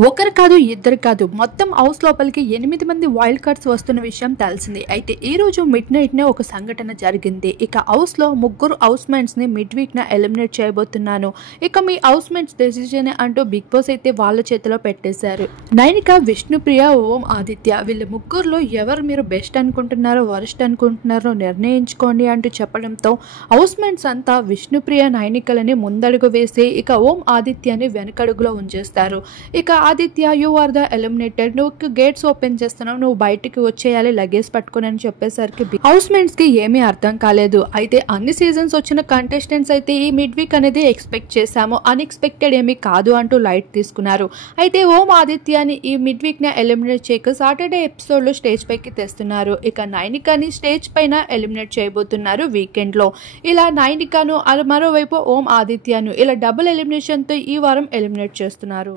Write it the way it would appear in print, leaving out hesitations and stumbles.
ఒకరు కాదు ఇద్దరు కాదు మొత్తం హౌస్ లోపలికి 8 మంది వైల్డ్ కార్డ్స్ వస్తున్న విషయం తెలిసింది. అయితే ఈ రోజు మిడ్ నైట్ నే ఒక సంఘటన జరిగింది. ఇక హౌస్ లో ముగ్గురు హౌస్ మేట్స్ ని మిడ్ వీక్ న ఎలిమినేట్ చేయబోతున్నాను, ఇక మీ హౌస్ మేట్స్ డెసిజన్ అంటూ బిగ్ బాస్ అయితే వాళ్ళ చేతిలో పెట్టేశారు. నైనిక, విష్ణుప్రియ, ఓం ఆదిత్య వీళ్ళ ముగ్గురులో ఎవరు మీరు బెస్ట్ అనుకుంటున్నారో వరస్ట్ అనుకుంటున్నారో నిర్ణయించుకోండి అంటూ చెప్పడంతో హౌస్ మేట్స్ అంతా విష్ణుప్రియ, నైనికలని ముందడుగు వేసి ఇక ఓం ఆదిత్యని వెనకడుగులో ఉంచేస్తారు. ఇక Aditya, you are the eliminated, నువ్వు గేట్స్ ఓపెన్ చేస్తున్నావు, నువ్వు బయటికి వచ్చేయాలి లగేజ్ పట్టుకుని అని చెప్పేసరికి హౌస్ మేట్స్ కి ఏమీ అర్థం కాలేదు. అయితే అన్ని సీజన్స్ వచ్చిన కంటెస్టెంట్స్ అయితే ఈ మిడ్ వీక్ అనేది ఎక్స్పెక్ట్ చేశాము, అన్ఎక్స్పెక్టెడ్ ఏమీ కాదు అంటూ లైట్ తీసుకున్నారు. అయితే ఓం ఆదిత్యని ఈ మిడ్ వీక్ ని ఎలిమినేట్ చేయక సాటర్డే ఎపిసోడ్ లో స్టేజ్ పైకి తెస్తున్నారు. ఇక నైనికాని స్టేజ్ పైన ఎలిమినేట్ చేయబోతున్నారు వీకెండ్ లో. ఇలా నైనికాను, మరోవైపు ఓం ఆదిత్యను ఇలా డబుల్ ఎలిమినేషన్ తో ఈ వారం ఎలిమినేట్ చేస్తున్నారు.